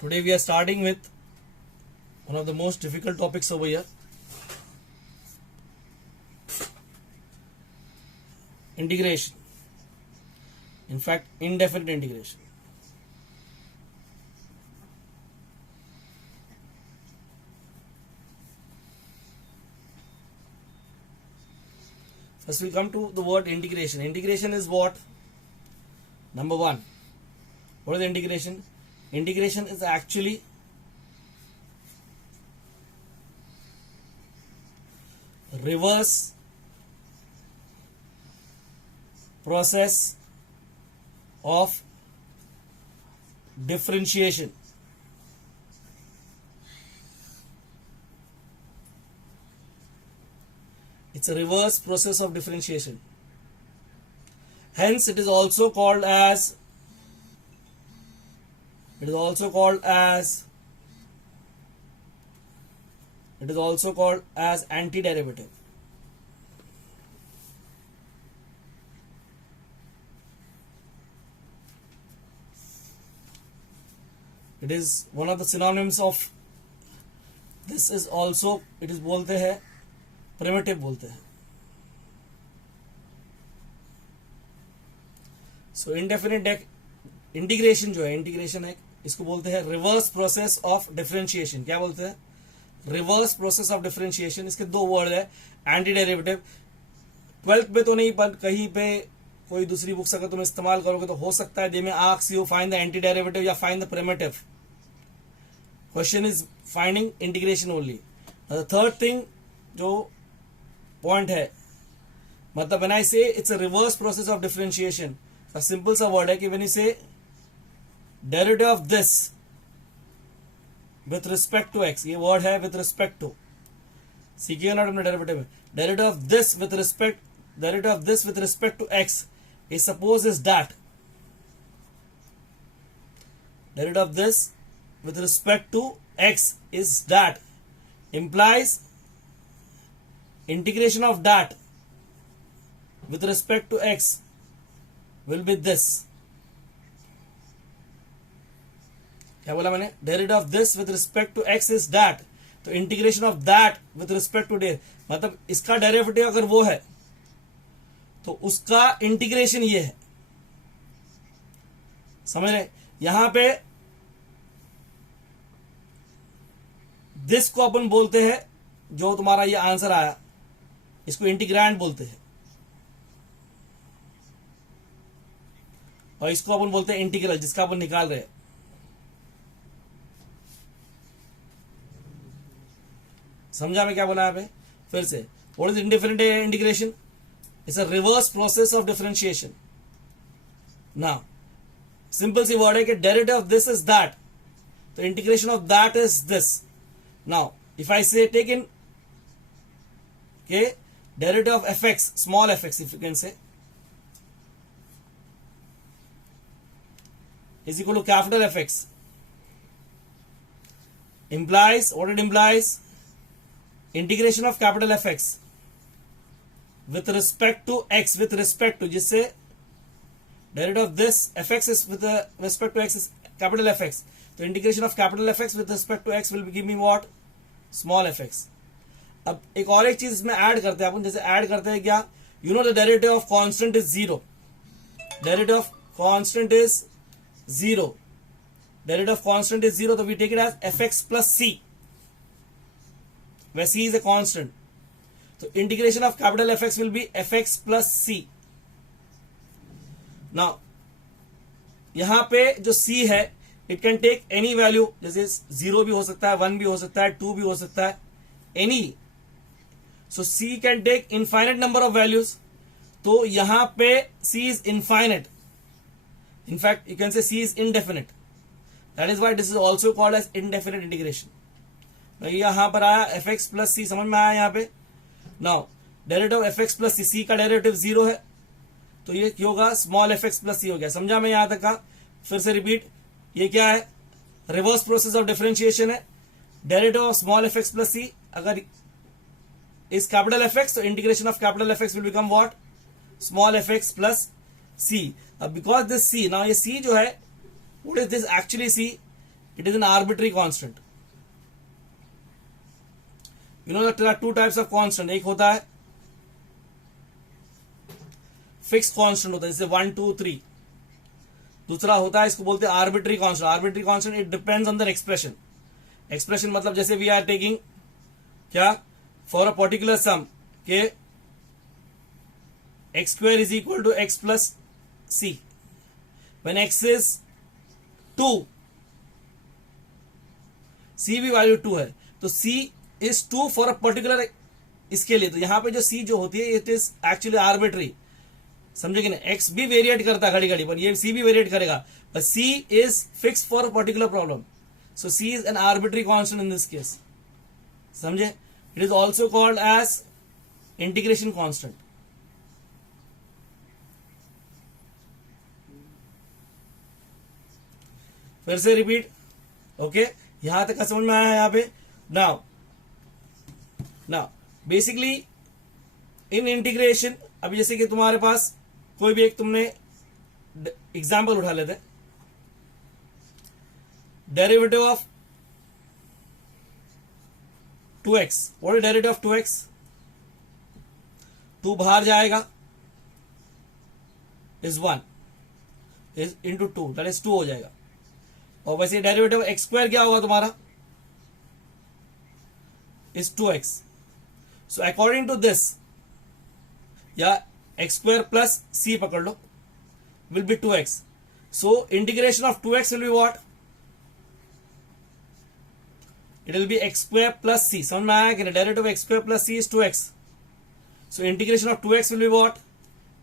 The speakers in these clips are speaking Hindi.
Today we are starting with one of the most difficult topics over here. Integration. In fact, indefinite integration. First we come to the word integration. Integration is what? Number one. What is integration? Integration is actually reverse process of differentiation. It's a reverse process of differentiation. Hence, it is also called as antiderivative. It is one of the synonyms of this is also, it is बोलते हैं प्रिमिटिव बोलते हैं. सो इंडेफिनिट इंटीग्रेशन जो है, इंटीग्रेशन है, इसको बोलते हैं रिवर्स प्रोसेस ऑफ डिफरेंशिएशन. क्या बोलते हैं? Reverse process of differentiation. इसके दो वर्ड है, एंटी डेरिवेटिव. 12th में तो नहीं, पर कहीं पे कोई दूसरी बुक्स अगर तुम इस्तेमाल करोगे तो हो सकता है they may ask you find the anti derivative या find the primitive. Question is finding integration only. Third thing जो पॉइंट है, मतलब when I say it's a reverse process of differentiation, simple सा वर्ड है कि when you say derivative of this with respect to x, ये वर्ड है विथ रिस्पेक्ट टू, सीखिए ना अपने डेरिवेटिव में. Derivative of this with respect to x is suppose is that. Derivative of this with respect to x is that implies integration of that with respect to x will be this. क्या बोला मैंने? Derivative of this with respect to x is that, तो integration of that with respect to डे, मतलब इसका डेरिवेटिव अगर वो है तो उसका इंटीग्रेशन ये है. समझ रहे? यहां पे दिस को अपन बोलते हैं, जो तुम्हारा ये आंसर आया इसको इंटीग्रैंड बोलते हैं, और इसको अपन बोलते हैं इंटीग्रल, जिसका अपन निकाल रहे हैं. समझा मैं क्या बोला यहाँ पे? फिर से, what is indefinite integration? It's a reverse process of differentiation. Now simple सी वर्ड है कि derivative of this is that, तो integration of that is this. Now, if I say take in derivative of fx, small fx, if you can say, is equal to capital Fx, implies, what it implies? Integration of capital Fx with respect to x, with respect to, जिससे derivative of this fx is with respect to x is capital Fx. तो integration of capital FX with respect to X will give me what? Small FX. अब एक और एक चीज इसमें ऐड करते हैं अपन. जैसे ऐड करते हैं क्या? You know the derivative of constant is zero. Derivative of constant is zero. Derivative of constant is zero, तो we take it as f x plus c, where c is a constant. तो integration of capital f x will be f x plus c. Now यहां पे जो सी है, it can take any value, जैसे 0 भी हो सकता है, 1 भी हो सकता है, 2 भी हो सकता है, any. So c can take infinite number of values. तो यहां पे c is infinite. In fact you can say c is indefinite. That is why this is also called as indefinite integration. यहां पर आया एफ एक्स प्लस सी, समझ में आया यहां पे? Now derivative of F x plus C, C का डेरिवेटिव 0 है, तो ये क्या होगा? Small F x plus C हो गया. समझा मैं यहां तक का? फिर से रिपीट, ये क्या है? रिवर्स प्रोसेस ऑफ डिफरेंशिएशन है. Derivative of small F x plus c अगर इज कैपिटल एफ एक्स, तो integration of capital f x will become what? Small F x plus c. अब बिकॉज दिस सी, नाउ ये सी जो है, what is this actually? C, It is an arbitrary constant. You know that there are two types of constant. एक होता है फिक्स कांस्टेंट होता है, जैसे 1 2 3. दूसरा होता है, इसको बोलते हैं arbitrary constant. Arbitrary constant it depends on the expression. Expression मतलब जैसे वी आर टेकिंग क्या फॉर अ पर्टिकुलर सम के x square is equal to x plus c. When x is 2, c भी वैल्यू 2 है, तो c is 2 for a particular इसके लिए. तो यहां पे जो c जो होती है इट इज एक्चुअली आर्बिट्री. समझे कि नहीं? x भी वेरिएट करता है घड़ी घड़ी पर, ये c भी वेरिएट करेगा, but c is fixed for a particular problem. So c is an arbitrary constant in this case. समझे? It is also called as integration constant. फिर से रिपीट. ओके, यहां तक का समझ में आया? यहां पे नाउ बेसिकली इन इंटीग्रेशन, अभी जैसे कि तुम्हारे पास कोई भी एक तुमने एग्जांपल उठा लेते, derivative of 2x. What is derivative of 2x? 2 बाहर जाएगा is 1 is into 2, that is 2 हो जाएगा. और वैसे डेरिवेटिव एक्स स्क्वायर क्या होगा तुम्हारा? Is 2x. So according to this, या एक्स स्क्वायर प्लस सी पकड़ लो, will be 2x. So integration of 2x will be what? It will be x square plus c. समझ में आया कि derivative x square plus c is 2x. So integration of 2x will be what?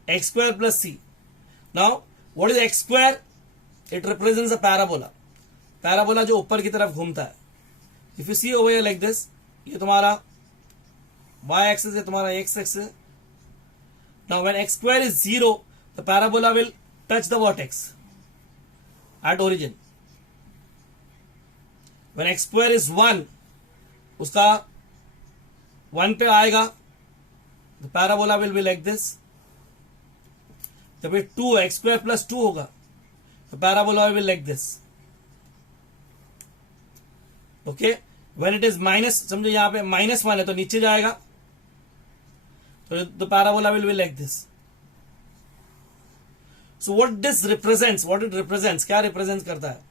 X square plus c. Now what is x square? It represents a parabola. Parabola जो ऊपर की तरफ घूमता है. If you see over here like this, ये तुम्हारा y एक्सिस है, तुम्हारा x एक्सिस है. Now when x square is 0, the parabola will touch the vertex at origin. When x square is 1, उसका 1 पे आएगा, the parabola will be like this. जब ये 2 x स्क्वायर प्लस 2 होगा, the parabola will like this. Okay, when it is minus, समझो यहां पे -1 है तो नीचे जाएगा, तो the parabola will be like this. So what this represents, what it represents, क्या रिप्रेजेंट करता है?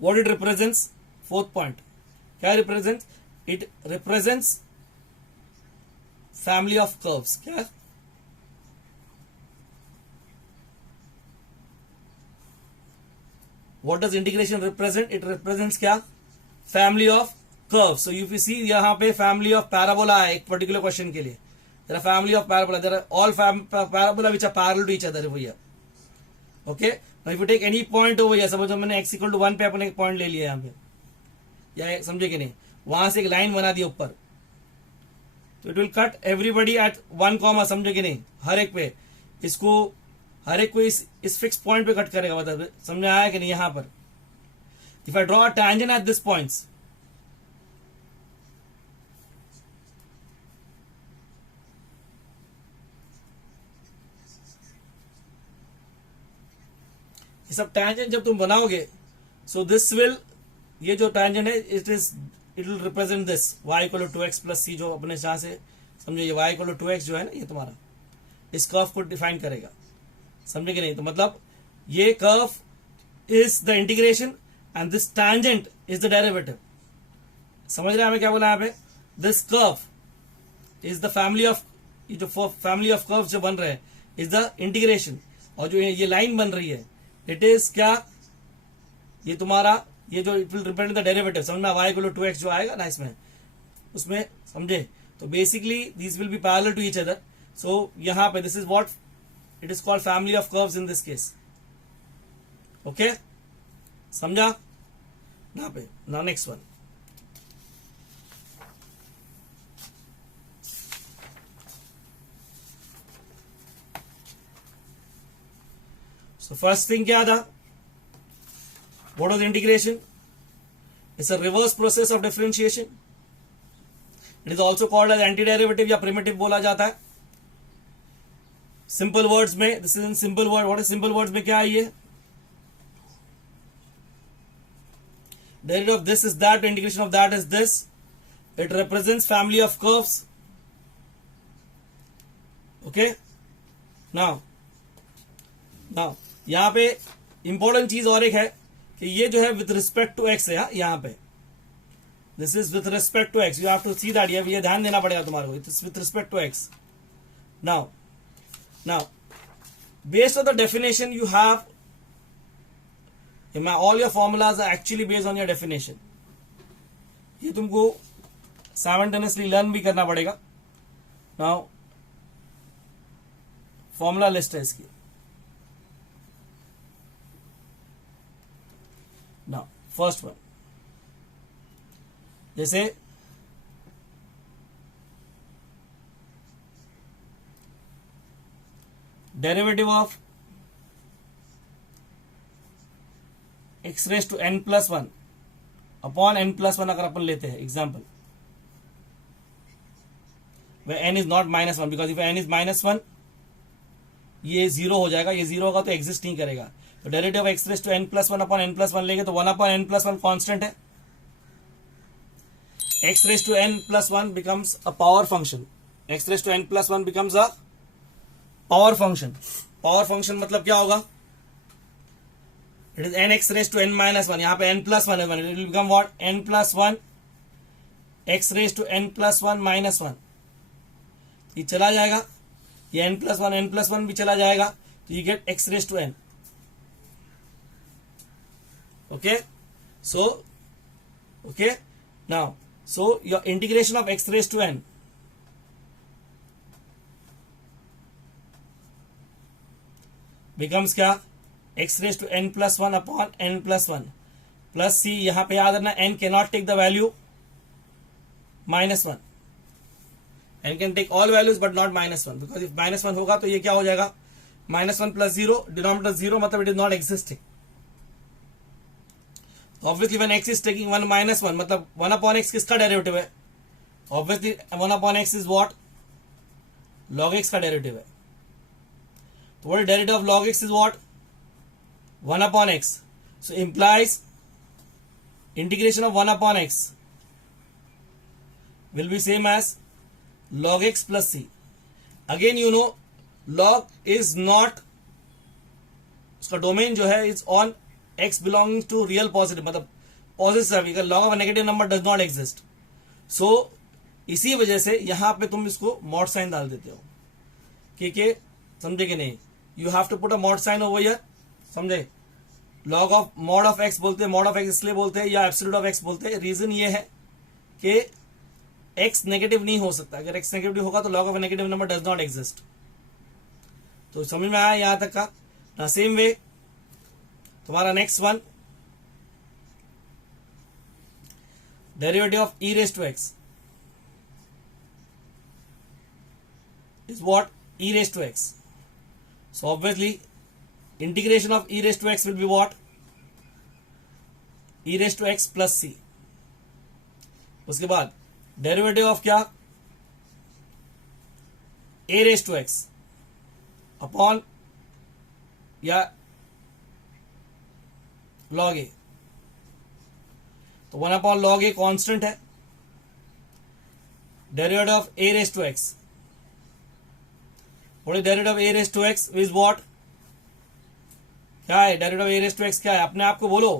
What it represents? Fourth point क्या represent? It represents family of curves. क्या? What does integration represent? It represents क्या? Family of curves. So if you see यहाँ पे family of parabola है एक particular question के लिए. There are family of parabola. There are all parabola which are parallel to each other over here. Okay. Now if you take any point over here, समझो मैंने x equal to 1 पे अपने एक पॉइंट ले लिया यहाँ पे, या समझे कि नहीं, वहां से एक लाइन बना दी ऊपर, तो it will cut everybody at 1 comma. समझे कि नहीं? हर एक पे इसको, हर एक को इस फिक्स पॉइंट पे कट करेगा. मतलब समझ में आया कि नहीं? यहां पर if I draw a tangent at this points, ये सब टैंजेंट जब तुम बनाओगे, सो दिस विल, ये जो टैंजेंट है it will represent this y equal to 2x plus c. जो अपने यहां से समझो ये y इक्वल टू 2x जो है ना, ये तुम्हारा इस कर्व को डिफाइन करेगा. समझे कि नहीं? तो मतलब ये curve is the integration and this tangent is the derivative. समझ रहे हैं हमें क्या बोला यहाँ पे? This curve is the family of, ये जो फैमिली ऑफ कर्व जो बन रहे हैं इज द इंटीग्रेशन. और जो ये लाइन बन रही है इट इज क्या? ये तुम्हारा, ये जो it will represent the derivative. समझना, y इक्वल टू 2x जो आएगा ना इसमें, उसमें समझे? तो basically this will be parallel to each other. So यहां पे this is what it is called family of curves in this case. Okay, समझा? यहाँ पे now next one. So first thing क्या था? What was integration? It's a reverse process of differentiation. It is also called as antiderivative या primitive बोला जाता है. सिंपल वर्ड्स में, this is in simple word. What is simple words में क्या है? ये derivative of this is that, integration of that is this. It represents family of curves. Okay, now यहां पे इंपॉर्टेंट चीज और एक है कि ये जो है विथ रिस्पेक्ट टू एक्स है, यहां पे this is with respect to X, you have to see that, ये ध्यान देना पड़ेगा तुम्हारे को, it's with respect to X. now based on the definition you have, all your formulas are actually based on your definition. ये तुमको साइमल्टेनियसली लर्न भी करना पड़ेगा. नाउ फॉर्मूला लिस्ट है इसकी. नाउ फर्स्ट वन, जैसे derivative of x raise to n plus one upon n plus one अगर अपन लेते हैं example, where n is not minus one, because if n is minus one ये जीरो हो जाएगा, ये जीरो होगा तो एग्जिस्ट नहीं करेगा. तो derivative of x raise to n plus one upon n plus one लेंगे तो 1 upon n plus one constant है. x raised to n plus 1 becomes a power function. x raised to n plus 1 becomes a power function. Power function मतलब क्या होगा? It is nx raised to n minus 1. यहाँ पे n plus 1 है, it will become what? n plus 1 x raised to n plus 1 minus 1. ये चला जाएगा, ये n plus 1 भी चला जाएगा, तो you get x raised to n. Okay? So, okay? Now, so your integration of x raised to n becomes क्या? x raised to n plus 1 upon n plus 1 plus c. यहां पे याद रखना n cannot take the value minus 1. n can take all values but not minus 1, because if minus 1 होगा तो ये क्या हो जाएगा? minus 1 plus 0, denominator 0, मतलब it is not existing. Obviously when x is taking 1 minus 1, मतलब 1 upon x किसका डेरिवेटिव है? Obviously 1 upon x is what? log x का डेरिवेटिव है. तो what derivative of log x is what? 1 upon x. So implies integration of 1 upon x will be same as log x plus c. Again you know log is not, उसका डोमेन जो है is on x belonging to real positive, मतलब positive, log of a negative number does not exist. So इसी वजह से यहां पे तुम इसको मॉड साइन डाल देते हो. के समझे कि नहीं? You have to put a mod sign over here, समझे? Log of mod of x बोलते हैं, मॉड ऑफ एक्स इसलिए बोलते हैं या एब्सोल्यूट ऑफ एक्स बोलते हैं. रीजन ये है कि एक्स नेगेटिव नहीं हो सकता. अगर एक्स नेगेटिव होगा तो log of negative number does not exist. तो समझ में आया यहां तक का ना? सेम वे तुम्हारा next one, derivative of e raise to X is what? e raised to x. So obviously integration of e raised to x will be what? e raised to x plus c. उसके बाद डेरिवेटिव ऑफ क्या? a raised to x upon या log a. तो 1 अपॉन log a कांस्टेंट है. Derivative of a raised to x, what is derivative of a raised to x is what? क्या है derivative of a raised to x? क्या है? अपने आप को बोलो.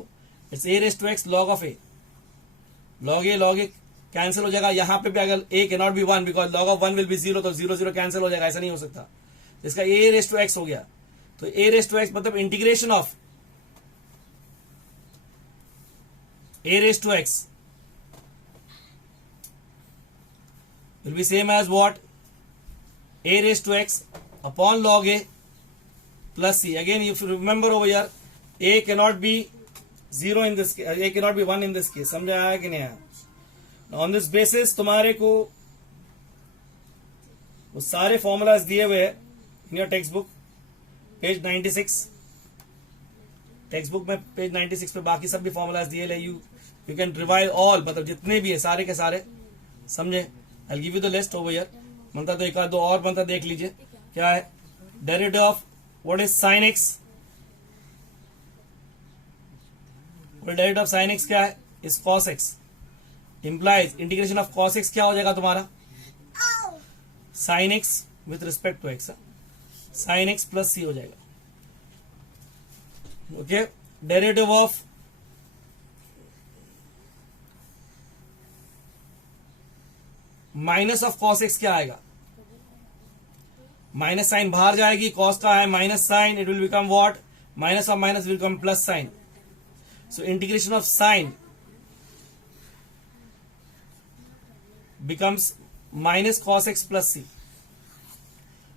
It's a raised to x log of a. log a cancel हो जाएगा. यहां पे भी अगर a cannot be 1 because log of 1 will be 0, तो 0 कैंसिल हो जाएगा. ऐसा नहीं हो सकता. इसका a raised to x हो गया. तो a raised to x मतलब integration of a raised to x will be same as what? a raised to x upon log a plus c. Again if you remember over here, a cannot be 0 in this case, a cannot be 1 in this case. समझ आया कि नहीं आया? On this basis तुम्हारे को वो सारे फॉर्मूलाज दिए हुए हैं in your text book page 96. Text book में पेज 96 पे बाकी सब भी फॉर्मूलाज दिए ले. यू कैन रिवाइज ऑल, मतलब जितने भी है सारे के सारे. समझे? I give you the list over here. बनता तो एक आध दो और बनता देख लीजिए. क्या है? Derivative of what is sine X. Derivative of sine X क्या है? Is cos x implies integration of cos x क्या हो जाएगा तुम्हारा sin x with respect to x, sin x plus c हो जाएगा. Okay, derivative of minus of cos x क्या आएगा, माइनस साइन बाहर जाएगी, cos का है minus sine, it will become what, minus of minus will become plus sine. So integration of sine becomes minus cos x plus c.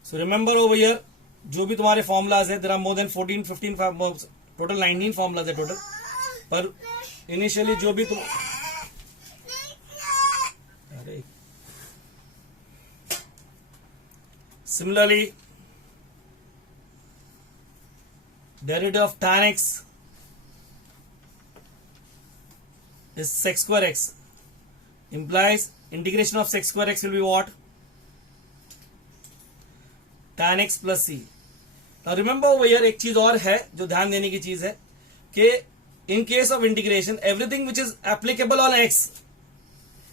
So remember over here, जो भी तुम्हारे फॉर्मूलाज है, there are more than 14, 15, total 19 formulas है टोटल, पर इनिशियली जो भी तुम similarly derivative of tan x is sec square x implies integration of sec square x will be what, tan x plus c. Now remember over here एक चीज और है जो ध्यान देने की चीज है कि in case of integration everything which is applicable on x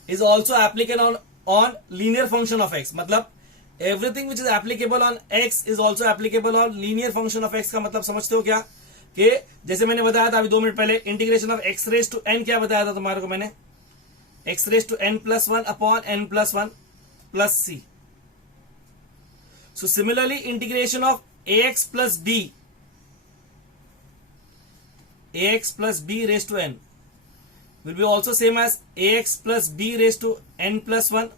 is also applicable on linear function of x. मतलब everything which is applicable on x is also applicable on linear function of x का मतलब समझते हो क्या, कि जैसे मैंने बताया था अभी 2 मिनट पहले, integration of x raise to n क्या बताया था तुम्हारे को मैंने, x raise to n plus 1 upon n plus 1 plus c. So similarly integration of ax plus b raised to n will be also same as ax plus b raised to n plus 1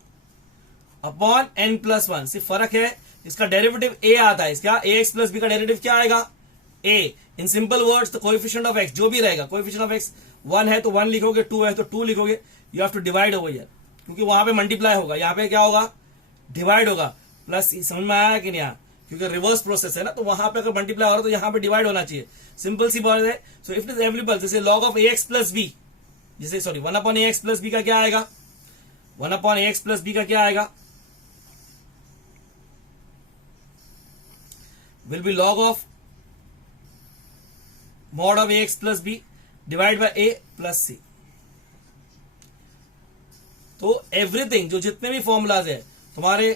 upon n plus 1. सिर्फ फर्क है इसका डेरिवेटिव a आता है, इसका ax प्लस b का डेरिवेटिव क्या आएगा a. In simple words the coefficient of x जो भी रहेगा, कोएफिशिएंट ऑफ x 1 है तो 1 लिखोगे, 2 है तो 2 लिखोगे, you have to divide over here, क्योंकि वहां पे मल्टीप्लाई होगा, यहाँ पे क्या होगा डिवाइड होगा. प्लस समझ में आया कि नहीं आया, क्योंकि रिवर्स प्रोसेस है ना, तो वहां पे अगर मल्टीप्लाई हो रहा है तो यहाँ पे डिवाइड होना चाहिए, सिंपल सी बात है. So if it is available, जैसे log of ax plus b, जैसे sorry 1 upon ax plus b का क्या आएगा, 1 अपॉन ax प्लस b का क्या आएगा, will be log of mod of ax plus b divided by a plus c. तो एवरीथिंग जो जितने भी फॉर्मूलाज है तुम्हारे,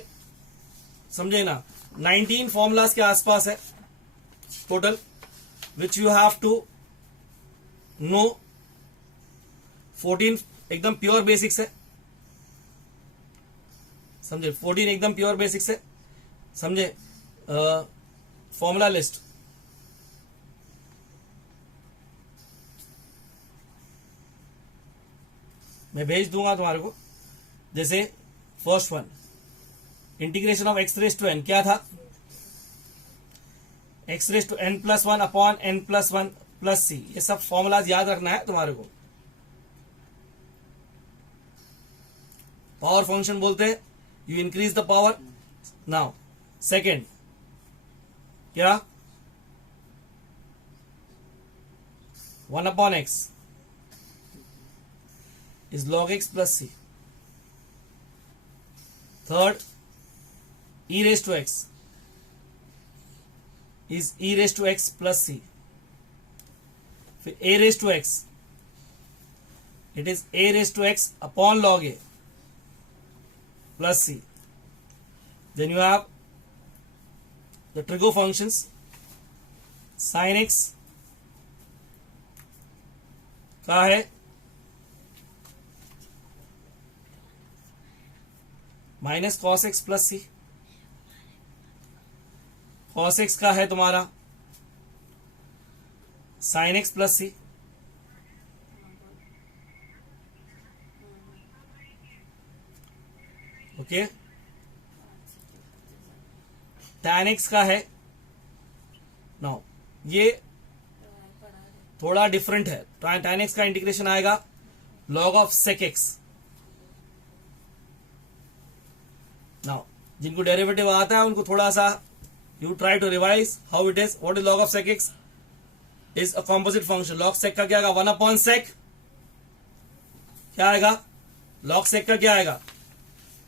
समझे ना, 19 फॉर्मूलाज के आसपास है total, which you have to know. 14 एकदम प्योर बेसिक्स है, समझे, 14 एकदम प्योर बेसिक्स है, समझे. फॉर्मूला लिस्ट मैं भेज दूंगा तुम्हारे को. जैसे first one, integration of x raise to n क्या था, x raise to n plus 1 upon n plus 1 plus c. ये सब फॉर्मूलाज याद रखना है तुम्हारे को. पावर फंक्शन बोलते हैं, you increase the power. Now second क्या, 1 upon x is log x plus c. Third, e raised to x is e raised to x plus c. फिर a raised to x, it is a raised to x upon log a plus c. Then you have the trig functions, sin x का है minus cos X plus C. Cos X का है तुम्हारा sine X plus C. Okay, tan X का है. नाउ ये थोड़ा डिफरेंट है. टैन एक्स का इंटीग्रेशन आएगा log of sec X. Now जिनको डेरिवेटिव आता है उनको थोड़ा सा you try to revise how it is. What is log of sec X, is a composite function. Log sec का क्या आएगा, 1 अपॉन सेक क्या आएगा, लॉग सेक का क्या आएगा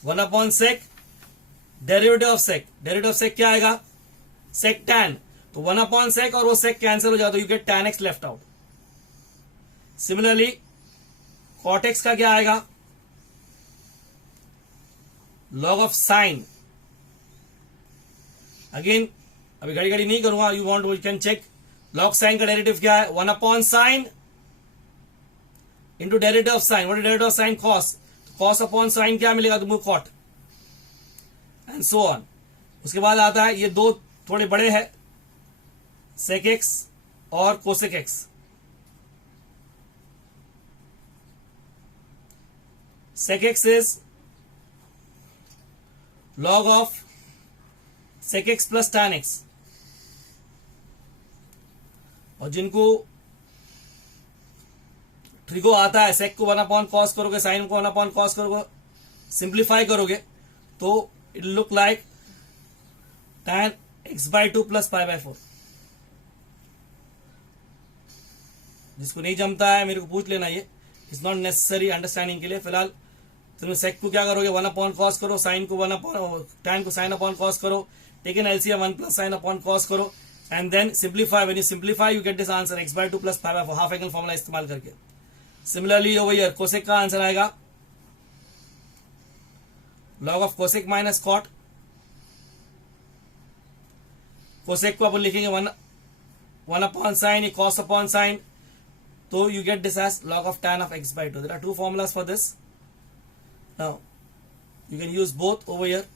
1 upon sec derivative of sec. Derivative of sec क्या आएगा, सेक टैन. तो 1 अपॉन सेक और वो सेक कैंसिल हो जाता है, you get tan x left out. Similarly cot x का क्या आएगा, log ऑफ साइन. अगेन अभी घड़ी घड़ी नहीं करूंगा, you want you can check. log sine का डेरिवेटिव क्या है, 1 upon sine into derivative of sine. What is derivative of sine, cos. Cos upon sine क्या मिलेगा तुमको, कॉट, एंड सो ऑन. उसके बाद आता है ये दो थोड़े बड़े हैं, सेक एक्स और cosec X. Sec X is log of sec X plus tan X. और जिनको ट्रिगो आता है, सेक को 1 अपॉन कॉस करोगे, साइन को 1 अपॉन कॉस करोगे, सिंप्लीफाई करोगे तो it look like tan x/2 plus π/4. जिसको नहीं जमता है मेरे को पूछ लेना, ये इट्स नॉट नेसेसरी अंडरस्टैंडिंग के लिए. फिलहाल तुम सेक को क्या करोगे, 1 अपॉन कॉस करो, साइन को 1 अपॉन, tan को साइन अपॉन कॉस करो, take an LCM 1 plus sine upon cos करो, and then simplify. When you simplify you get this answer x/2 plus π/4 half angle formula इस्तेमाल करके. सिमिलरली ओवर हियर कोसेक का आंसर आएगा log of cosec minus cot. Cosec को अपन लिखेंगे 1 upon sine, cos upon sine, तो you get this as log of tan of x/2. There are two formulas for this. Now you can use both over here.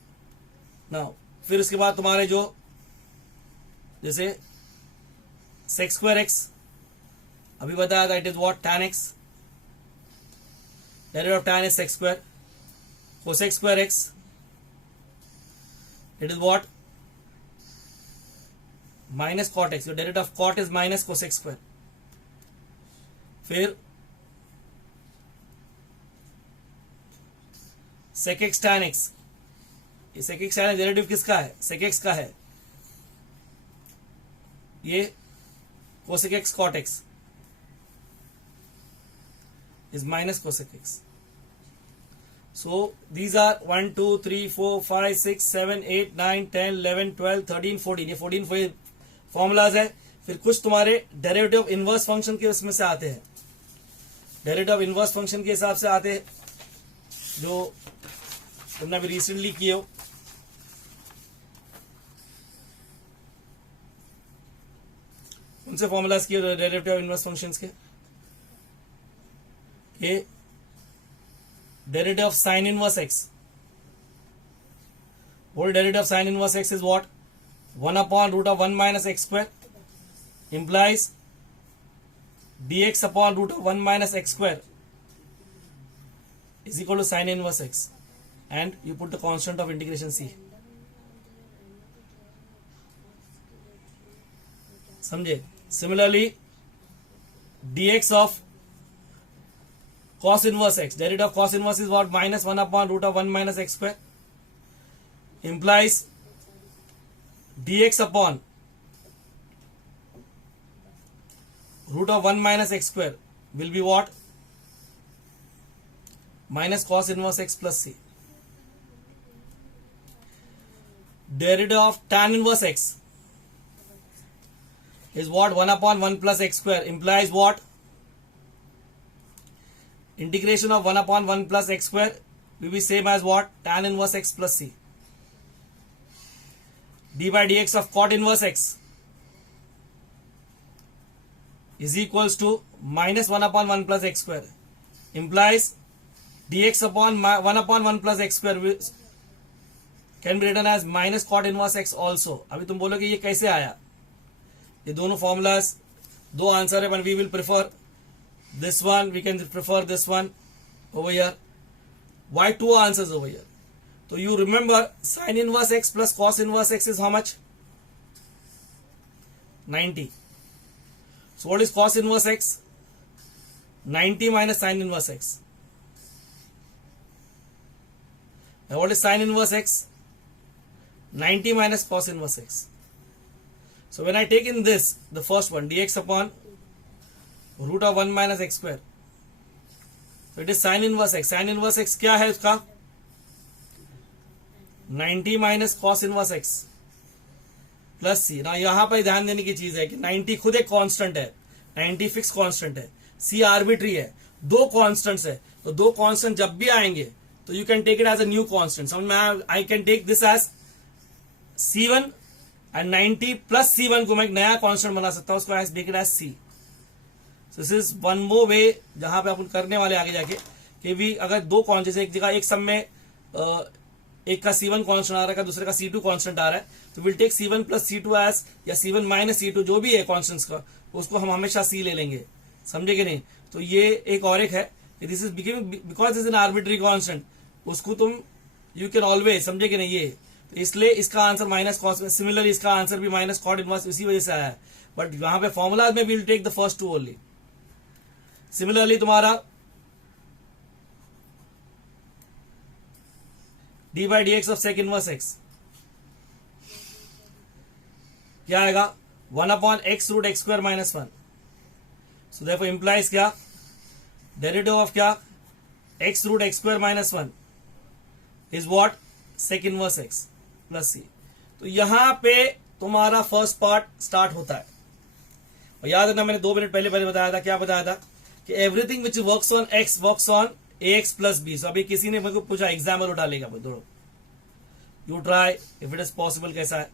Now फिर उसके बाद तुम्हारे जो जैसे sec स्क्वायर एक्स अभी बताया था, it is what, tan x. Derivative of tan is sec square. cosec square x it is what, minus cot x. Derivative of cot is minus cosec square. फिर sec x tan x. ये sec x tan डेरिवेटिव किसका है, sec x का है. ये cosec x cot x is minus cosec x. So these are 1 2 3 4 5 6 7 8 9 10 11 12 13 14. ये 14 फॉर्मूलाज है. फिर कुछ तुम्हारे डेरिवेटिव ऑफ इनवर्स फंक्शन के उसमें से आते हैं, डेरिवेटिव ऑफ इनवर्स फंक्शन के हिसाब से आते हैं जो तुमने अभी रिसेंटली किए हो. उनसे फॉर्मूलाज किए डेरिवेटिव ऑफ इनवर्स फंक्शंस के. Derivative of sine inverse X. Whole derivative of sine inverse X is what, 1 upon root of 1 minus X square implies dx upon root of 1 minus x square is equal to sin inverse x, and you put the constant of integration c. समझे. Similarly dx of cos inverse x, derivative of cos inverse is what, minus 1 upon root of 1 minus x square implies dx upon root of 1 minus x square will be what, minus cos inverse x plus c. Derivative of tan inverse x is what, 1 upon 1 plus x square implies what, integration of 1 upon 1 plus x square will be same as what, tan inverse x plus c. d by dx of cot inverse x is equals to minus 1 upon 1 plus x square implies dx upon 1 upon 1 plus x square can be written as minus cot inverse x also. अभी तुम बोलोगे ये कैसे आया, ये दोनों फॉर्मूलाज दो आंसर है, but we will prefer this one, we can prefer this one over here. Why two answers over here? So you remember sin inverse x plus cos inverse x is how much, 90. So what is cos inverse x, 90 minus sin inverse x. Now what is sin inverse x, 90 minus cos inverse x. So when I take in this, the first one, dx upon root of 1 minus x square, so it is sin inverse x. Sin inverse x क्या है उसका, 90 minus cos inverse x plus c. ना यहां पर ध्यान देने की चीज है कि 90 खुद एक कांस्टेंट है, 90 फिक्स कांस्टेंट है, सी आर्बिट्री है. दो कांस्टेंट्स है, तो दो कांस्टेंट जब भी आएंगे तो you can take it as a new constant. समझ में? I can take this as C1 and 90 plus C1 को मैं एक नया कांस्टेंट बना सकता हूं, उसको as take it as C। This is one more way जहां पे अपन करने वाले आगे जाके कि भी अगर दो कांस्टेंट, जैसे एक जगह एक सम में एक का C1 कांस्टेंट आ रहा है, दूसरे का C2 कांस्टेंट आ रहा है, तो will take C1 plus C2 as, या C1 माइनस C2 जो भी है कांस्टेंट्स का, उसको हम हमेशा C ले लेंगे। समझे कि नहीं? तो ये एक और एक है, this is because this is an arbitrary constant, उसको तुम यू कैन ऑलवेज, समझे कि नहीं? ये तो इसलिए इसका आंसर माइनस कॉस, सिमिलरली इसका आंसर भी माइनस कॉट इनवर्स इसी वजह से आया है, बट यहां पे फॉर्मूला में will take the first two only. Similarly तुम्हारा d by d x of sec inverse x क्या आएगा? 1/x root x square minus 1। So therefore implies क्या? डेरिवेटिव ऑफ क्या? x root x square minus 1 is what? Sec inverse x plus c। तो यहां पे तुम्हारा फर्स्ट पार्ट स्टार्ट होता है। और याद रखना, मैंने 2 मिनट पहले बताया था, क्या बताया था? कि everything which works on x works on ax plus b। सो अभी किसी ने मेरे को पूछा एग्जाम में उठा लेगा, do you try if it is possible. कैसा है?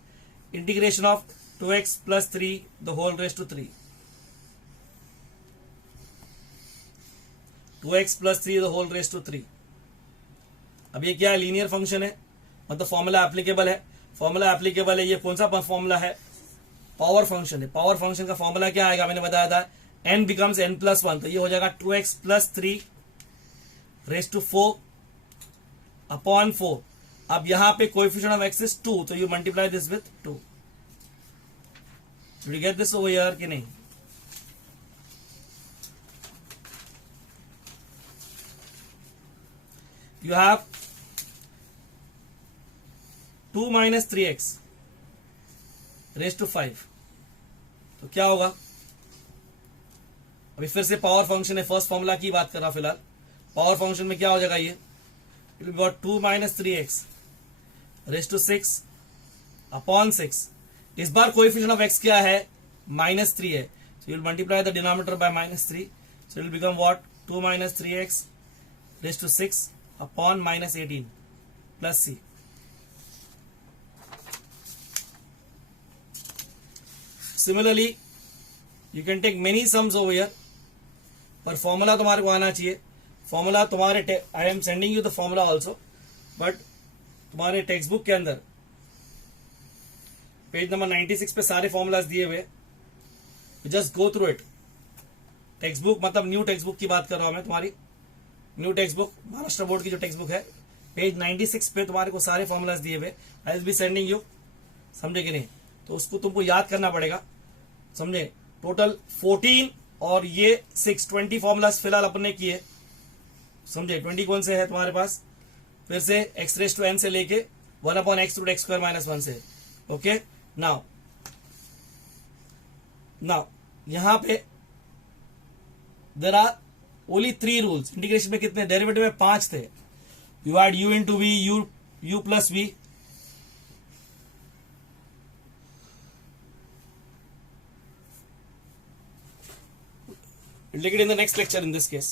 Integration of 2x plus 3 the whole raise to 3, 2x plus 3 the whole raise to 3। अब ये क्या है? लीनियर फंक्शन है, मतलब फॉर्मूला एप्लीकेबल है। फॉर्मूला एप्लीकेबल है, ये कौन सा फॉर्मूला है? पावर फंक्शन है। पावर फंक्शन का फॉर्मूला क्या आएगा? मैंने बताया था n बिकम्स n प्लस 1, तो ये हो जाएगा 2x plus 3 raise to 4 upon 4। अब यहां पे कोएफिशिएंट ऑफ x इज 2, तो you multiply this with 2। Did you get this over here कि नहीं? You have 2 minus 3x raised to 5, तो क्या होगा? अभी फिर से पावर फंक्शन है, फर्स्ट फॉर्मूला की बात कर रहा फिलहाल। पावर फंक्शन में क्या हो जाएगा? ये it will B 2 minus 3x raised to 6 upon 6। इस बार कोएफिशिएंट ऑफ x क्या है? -3 है, so you will multiply the denominator by -3, so it will become what? 2 minus 3x raised to 6 अपॉन -18 plus c। Similarly you can take many sums over here, पर फॉर्मूला तुम्हारे को आना चाहिए। फॉर्मूला तुम्हारे, I am sending you the formula also, but तुम्हारे टेक्स्ट बुक के अंदर पेज नंबर 96 पे सारे फॉर्मूलाज दिए हुए, just go through it. Text book मतलब न्यू टेक्स्ट बुक की बात कर रहा हूं मैं, तुम्हारी new text book, Maharashtra board की जो टेक्स्ट बुक है, पेज 96 पे तुम्हारे को सारे फॉर्मूलाज दिए हुए। I will be sending you, समझे कि नहीं? तो उसको तुमको याद करना पड़ेगा, समझे? टोटल 14 और ये 6, 20 फॉर्मूलाज फिलहाल अपन ने किए, समझे? 20 कौन से है तुम्हारे पास? फिर से x रेज टू n से लेके 1/x root x square minus 1 से। ओके, नाउ यहां पे there are only 3 rules. Integration में कितने? डेरिवेटिव में 5 थे। You add u into v, u plus v, we'll take it in the next lecture in this case.